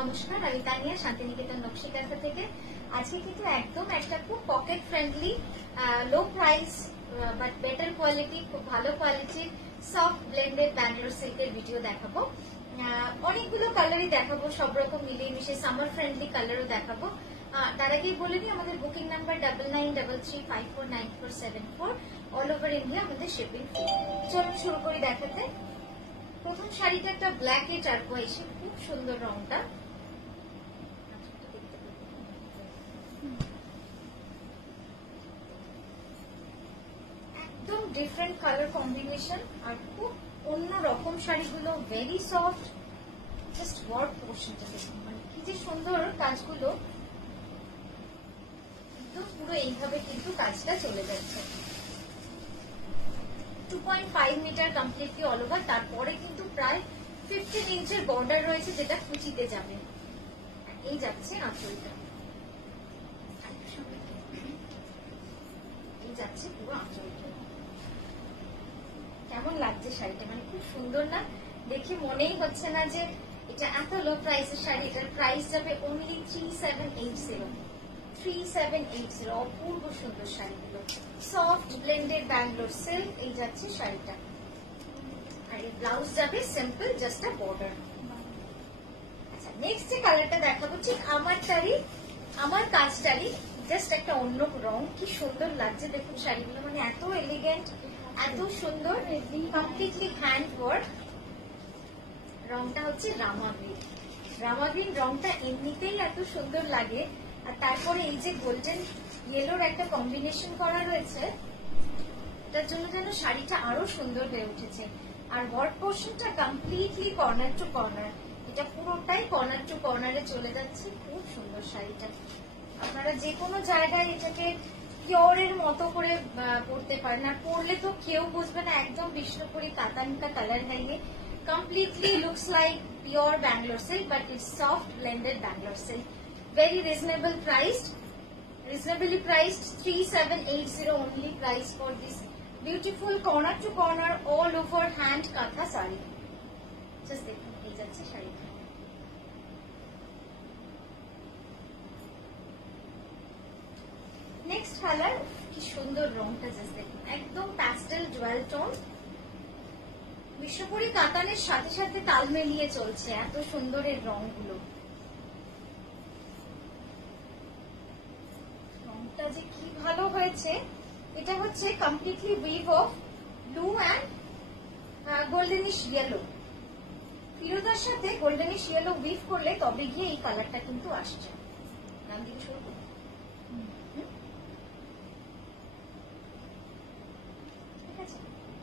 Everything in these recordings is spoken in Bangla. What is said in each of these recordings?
নমস্কার, আমি তানিয়া শান্তিনিকেতন নকশি ক্যাফে থেকে। আজকে কিন্তু একদম একটা খুব pocket friendly, low price but better quality, খুব ভালো কোয়ালিটির সফট ব্লেন্ডেড ব্যাঙ্গালোর সিল্কের ভিডিও দেখাবো। অনেকগুলো কালারই দেখাবো, সব রকম মিলিয়ে মিশে সামার ফ্রেন্ডলি কালারও দেখাবো। তার আগেই বলে নিই, আমাদের booking number 9933549474, all over India আমাদের শিপিং ফ্রি। চলুন শুরু করি দেখাতে। প্রথম শাড়িটা একটা ব্ল্যাক এ টার্কোয়াইশে, খুব সুন্দর রংটা। একদম ডিফারেন্ট কালার কম্বিনেশন আর খুব অন্য রকম শাড়িগুলো, ভেরি সফট। জাস্ট ওয়ার্ক পোর্শনটা দেখুন, মানে কি যে সুন্দর কাজগুলো, একদম পুরো এইভাবে কিন্তু কাজটা চলে যাচ্ছে। 2.5 মিটার কমপ্লিটলি অল ওভার, তারপরে কিন্তু প্রায় 15 ইঞ্চের বর্ডার রয়েছে, যেটা কুচিতে যাবে। এই যাচ্ছে আঁচলটা, এই যাচ্ছে পুরো আঁচলটা। কেমন লাগছে শাড়িটা, মানে খুব সুন্দর না? দেখে মনেই হচ্ছে না যে এটা এত লো প্রাইসের শাড়ি। এটার প্রাইস যাবে অনলি 3780। অপূর্ব সুন্দর শাড়িগুলো, সফট ব্লেন্ডেড ব্যাঙ্গালোর সিল্ক। এই যাচ্ছে শাড়িটা, আর এই ব্লাউজ যাবে সিম্পল, জাস্ট আ বর্ডার। আচ্ছা, নেক্সট যে কালারটা দেখাবো ঠিক আমার কাজটারই জাস্ট একটা অন্য রং। কি সুন্দর লাগছে দেখুন শাড়িগুলো, মানে এত এলিগেন্ট, এত সুন্দর, কমপ্লিটলি হ্যান্ড ওয়ার্ক। রংটা হচ্ছে রামা গ্রিন। রামা গ্রিন রংটা এমনিতেই এত সুন্দর লাগে, আর তারপরে এই যে গোল্ডেন ইয়েলোর একটা কম্বিনেশন করা রয়েছে, তার জন্য যেন শাড়িটা আরো সুন্দর হয়ে উঠেছে। আর ওয়ার্ক পোর্শনটা কমপ্লিটলি কর্নার টু কর্নার, এটা পুরোটাই কর্নার টু কর্নারে চলে যাচ্ছে। খুব সুন্দর শাড়িটা, আপনারা যে কোনো জায়গায় এটাকে পিওরের মতো করে পরতে পারেন। আর পরলে তো কেউ বুঝবে না, একদম বিষ্ণুপুরি কাতানকা কালার হাইয়ে, completely looks like pure Bangalore silk, but it's soft blended Bangalore silk. Very reasonably priced, 3780 only price for this beautiful corner to corner all over hand katha sari. Just দেখুন, এই যাচ্ছে শাড়িটা। নেক্সট কালার, কি সুন্দর রংটা, জাস্ট দেখুন, একদম প্যাস্টেল জুয়েল টোন। বিশ্বপুরি কাতানের সাথে সাথে তাল মিলিয়ে চলছে, এত সুন্দর এর রংগুলো। রংটা যে কি ভালো হয়েছে। এটা হচ্ছে completely weave of blue and goldenish yellow. ফিরোজার সাথে গোল্ডেনিশ ইয়েলো উইভ করলে তবে গিয়ে এই কালারটা কিন্তু আসছে। নাম দিকে শুরু করুন।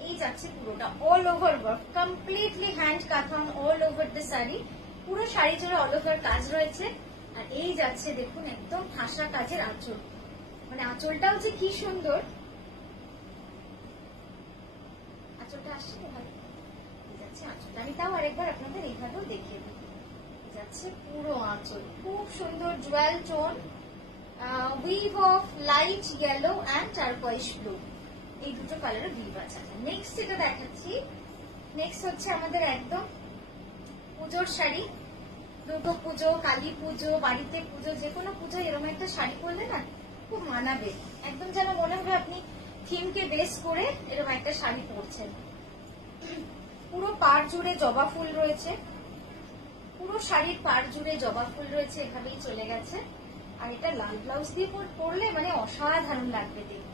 এই যাচ্ছে পুরোটা all over work, completely hand কাথান অল ওভার দ্য শাড়ি। পুরো শাড়ি জুড়ে অল ওভার কাজ রয়েছে। আর এই যাচ্ছে দেখুন একদম ঠাসা কাজের আঁচল, মানে আঁচলটাও যে কি সুন্দর। আঁচলটা আসছে ভালো, এই যাচ্ছে আঁচলটা। আমি তাও আরেকবার আপনাদের এইভাবেও দেখিয়ে দিই। যাচ্ছে পুরো আঁচল, খুব সুন্দর jewel tone, weave of light yellow and turquoise blue. এই দুটো কালারের উইভ আছে। নেক্সট যেটা দেখাচ্ছি, নেক্সট হচ্ছে আমাদের একদম পুজোর শাড়ি। দুর্গা পুজো, কালী পুজো, বাড়িতে পুজো, যে কোনো পুজো এরকম একটা শাড়ি পরলে না খুব মানাবে। একদম যেন মনে হবে আপনি থিমকে বেস করে এরকম একটা শাড়ি পরছেন। পুরো পাড় জুড়ে জবা ফুল রয়েছে, পুরো শাড়ির পাড় জুড়ে জবা ফুল রয়েছে, এভাবেই চলে গেছে। আর এটা লাল ব্লাউজ দিয়ে পরলে মানে অসাধারণ লাগবে দেখতে।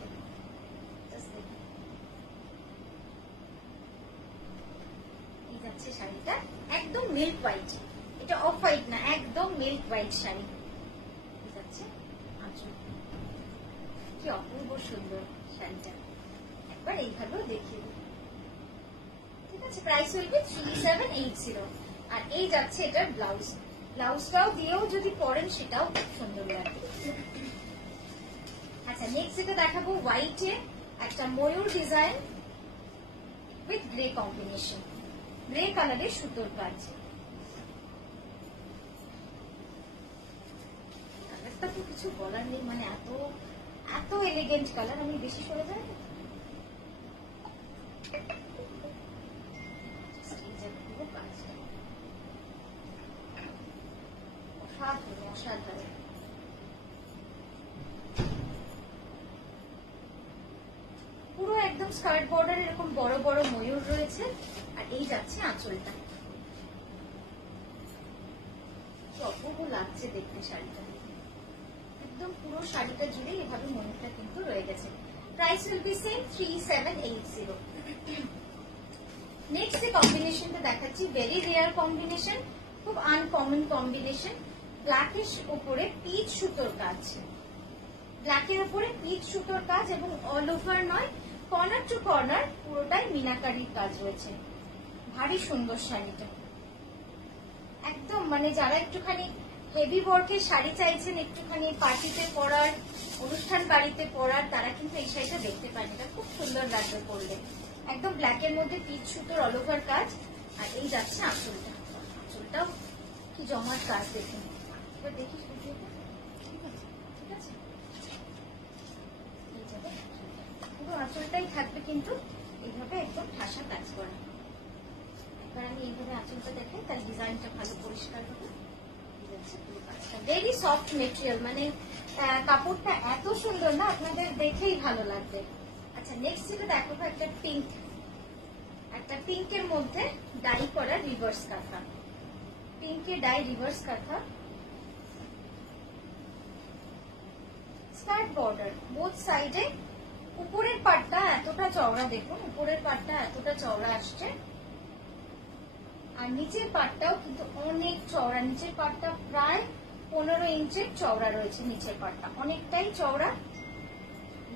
শাড়িটা একদম মিল্ক হোয়াইট, এটা অফ হোয়াইট না, একদম মিল্ক হোয়াইট শাড়ি। কি অপূর্ব সুন্দর শাড়িটা, একবার এইভাবেও দেখিয়ে দিই। ঠিক আছে, প্রাইস হইবে 3780। আর এই যাচ্ছে এটার ব্লাউজ। ব্লাউজটাও দিয়েও যদি পরেন সেটাও খুব সুন্দর লাগে। আচ্ছা, নেক্সট যেটা দেখাবো, হোয়াইটে একটা ময়ূর design with grey combination, grey কালারের সুতোর কাজ। কালারটা তো কিছু বলার নেই, মানে এত এত এলিগেন্ট কালার। আমি বেশি সরে যাই, অসাধারণ অসাধারণ। পুরো একদম স্কার্ট বর্ডার এরকম বড় বড় ময়ূর রয়েছে। আর এই যাচ্ছে আঁচলটা, অপূর্ব লাগছে দেখতে শাড়িটা। একদম পুরো শাড়িটা জুড়ে এভাবে ময়ূরটা কিন্তু রয়ে গেছে। Price will be same 3780। Next যে কম্বিনেশনটা দেখাচ্ছি, ভেরি রেয়ার কম্বিনেশন, খুব আনকমন কম্বিনেশন। ব্ল্যাকের উপরে পিচ সুতোর কাজ, ব্ল্যাকের উপরে পিচ সুতোর কাজ এবং অল ওভার নয়, কর্নার টু কর্নার পুরোটাই মিনাকারির কাজ রয়েছে। ভারী সুন্দর শাড়িটা, একদম মানে যারা একটুখানি হেভি ওয়ার্কের শাড়ি চাইছেন, একটুখানি পার্টিতে পরার, অনুষ্ঠান বাড়িতে পরার, তারা কিন্তু এই শাড়িটা দেখতে পারেন। এটা খুব সুন্দর লাগবে পরলে। একদম ব্ল্যাকের মধ্যে পিচ সুতোর অল ওভার কাজ। আর এই যাচ্ছে আঁচলটা, আঁচলটাও কি জমাট কাজ দেখুন। এবার দেখিস ঠিক আছে, ঠিক আছে। এই যাবে পুরো আঁচলটাই থাকবে কিন্তু এইভাবে একদম ঠাসা কাজ করা। এবার আমি এইভাবে আঁচলটা দেখাই, তার ডিজাইনটা ভালো পরিষ্কার হবে। ভেরি সফট মেটেরিয়াল, মানে কাপড়টা এত সুন্দর না, আপনাদের দেখেই ভালো লাগবে। আচ্ছা নেক্সট যেটা দেখো, একটা পিঙ্ক, একটা পিঙ্কের মধ্যে ডাই করা রিভার্স কাঁথা, পিঙ্কে ডাই রিভার্স কাঁথা, স্কার্ট বর্ডার বোথ সাইডে। উপরের পাটটা এতটা চওড়া, দেখুন উপরের পাটটা এতটা চওড়া আসছে, আর নিচের পাটটাও কিন্তু অনেক চওড়া। নিচের পাটটা প্রায় 15 ইঞ্চের চওড়া রয়েছে, নিচের পাটটা অনেকটাই চওড়া।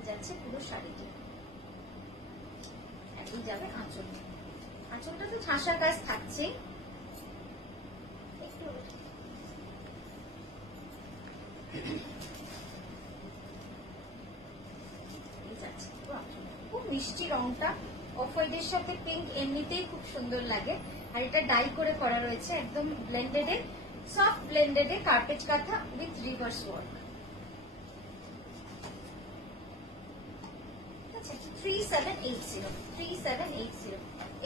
যাচ্ছে পুরো শাড়িটি, এই যাবে আঁচল, আঁচলটা তো ঠাসা কাজ থাকছে। একটু খুব মিষ্টি রংটা, অফ হোয়াইটের সাথে পিঙ্ক এমনিতেই খুব সুন্দর লাগে। আর এটা ডাই করে করা রয়েছে, একদম ব্লেন্ডেডে, সফট ব্লেন্ডেডে কার্পেট কাঁথা উইথ রিভার্স ওয়ার্ক। 3780।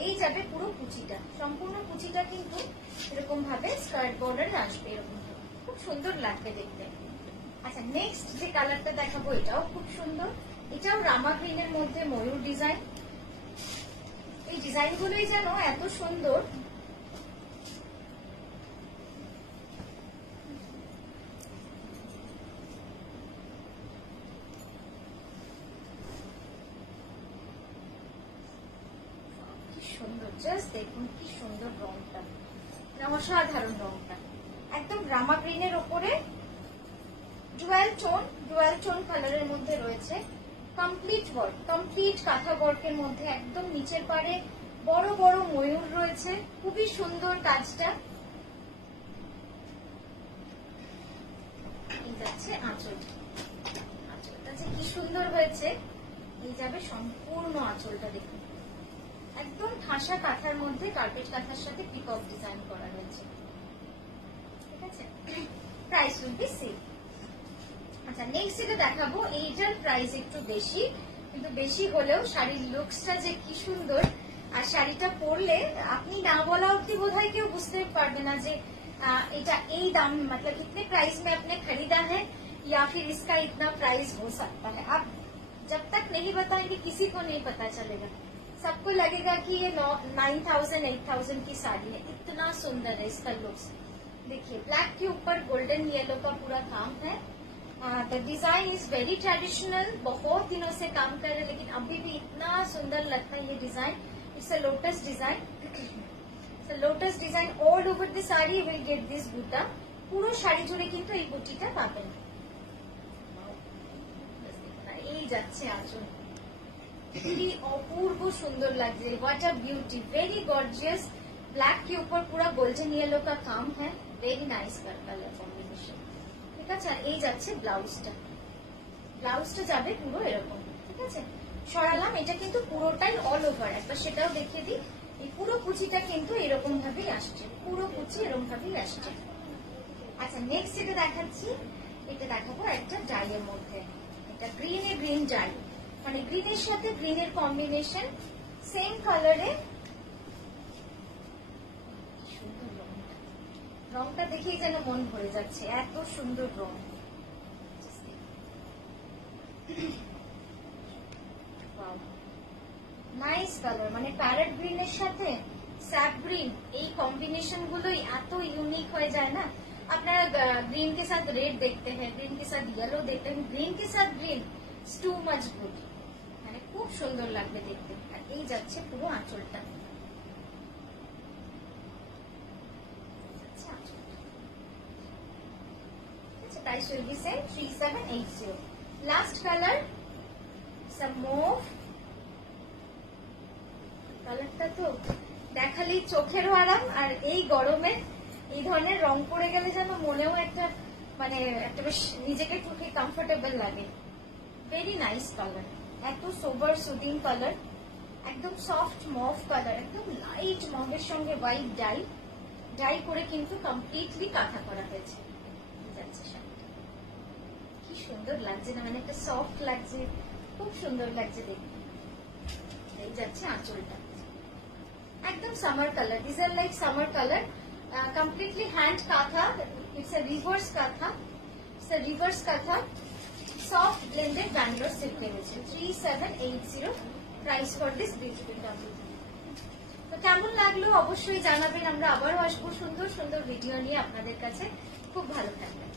এই যাবে পুরো কুচিটা, সম্পূর্ণ কুচিটা কিন্তু এরকম ভাবে স্কার্ট বর্ডারে আসবে, এরকম খুব সুন্দর লাগবে দেখতে। আচ্ছা নেক্সট যে কালারটা দেখাবো, এটাও খুব সুন্দর, এটাও রামা গ্রিনের মধ্যে ময়ূর ডিজাইন। এই ডিজাইন গুলোই যেন এত সুন্দর, জাস্ট দেখুন কি সুন্দর রংটা, অসাধারণ রংটা। একদম রামা গ্রিনের ওপরে ডুয়াল টোন কালারের মধ্যে রয়েছে। কমপ্লিট ওয়ার্ক, কমপ্লিট কাঁথা ওয়ার্কের মধ্যে একদম নিচের পাড়ে বড় বড় ময়ূর রয়েছে, খুবই সুন্দর কাজটা। এই যাচ্ছে আঁচল, আঁচলটা যে কি সুন্দর হয়েছে। এই যাবে সম্পূর্ণ আঁচলটা, দেখুন একদম ঠাসা কাঁথার মধ্যে কার্পেট কাঁথার সাথে পিকক ডিজাইন করা রয়েছে। ঠিক আছে, প্রাইস উইল বি সেম। আচ্ছা নেক্সট যেটা দেখাবো, এইটার প্রাইস একটু বেশি, কিন্তু বেশি হলেও শাড়ির লুকসটা যে কি সুন্দর। আর শাড়িটা পরলে আপনি না বলা অব্দি বোধহয় কেউ বুঝতে পারবে না যে এটা এই দাম, मतलब इतने प्राइस में आपने खरीदा है या फिर इसका इतना प्राइस हो सकता है। आप जब तक नहीं बताएंगे किसी को नहीं पता चलेगा, सबको लगेगा कि ये 9000 8000 की साड़ी है। इतना सुंदर है इसका लुक्स। देखिए ब्लैक के ऊपर गोल्डन येलो का पूरा काम है। The design is very traditional, बहुत दिनों से काम कर रहे हैं लेकिन अभी भी इतना सुंदर लगता है ये design. It's a lotus design, lotus design all over the sari will get this বুটা। পুরো শাড়ি জুড়ে কিন্তু এই বুটিটা পাবেন। এই যাচ্ছে আঁচল, কি অপূর্ব সুন্দর লাগছে। What a beauty, very gorgeous. Black के ऊपर पूरा गोल्डन येलो का काम है, वेरी नाइस कलर कॉम्बिनेशन। ঠিক আছে, আর এই যাচ্ছে ব্লাউজটা, ব্লাউজটা যাবে পুরো এরকম। ঠিক আছে, সরালাম, এটা কিন্তু পুরোটাই অল ওভার। একবার সেটাও দেখিয়ে দিই, এই পুরো কুচিটা কিন্তু এরকম ভাবেই আসছে, পুরো কুচি এরকম ভাবেই আসছে। আচ্ছা নেক্সট যেটা দেখাচ্ছি, এটা দেখাবো একটা ডাইয়ের মধ্যে। এটা গ্রিনে গ্রিন ডাই, মানে গ্রিনের সাথে গ্রিনের কম্বিনেশন, সেম কালারে। রংটা দেখেই যেন মন ভরে যাচ্ছে, এত সুন্দর রং। নাইস কালার, মানে প্যারেট গ্রিন এর সাথে স্যাপ গ্রিন, এই কম্বিনেশন গুলোই এত ইউনিক হয়ে যায় না। আপনারা ग्रीन के साथ रेड देखते हैं, ग्रीन के साथ येलो देखते हैं, ग्रीन के साथ ग्रीन टू मच गुड, মানে খুব সুন্দর লাগবে দেখতে। আর এই যাচ্ছে পুরো আঁচলটা। Price will be same 3780. Last color, some mauve. কালারটা তো দেখালেই চোখেরও আরাম, আর এই গরমে এই ধরনের রং পরে গেলে যেন মনেও একটা মানে একটা বেশ নিজেকে খুবই কমফোর্টেবল লাগে। ভেরি নাইস কালার, এত সোবার সুদিং কালার, একদম সফট মভ কালার, একদম লাইট মভের সঙ্গে হোয়াইট ডাই করে কিন্তু কমপ্লিটলি কাঁথা করা হয়েছে। কি সুন্দর লাগছে না, মানে একটা সফট লাগছে, খুব সুন্দর লাগছে দেখতে। এই যাচ্ছে আঁচলটা, একদম summer colour, this are like summer colour, completely hand kantha, it's a reverse kantha, it's a reverse kantha, soft blended Bangalore silk পেয়েছে 3780 price for this beautiful topic. তো কেমন লাগলো অবশ্যই জানাবেন, আমরা আবারও আসবো সুন্দর সুন্দর ভিডিও নিয়ে আপনাদের কাছে। খুব ভালো থাকবেন।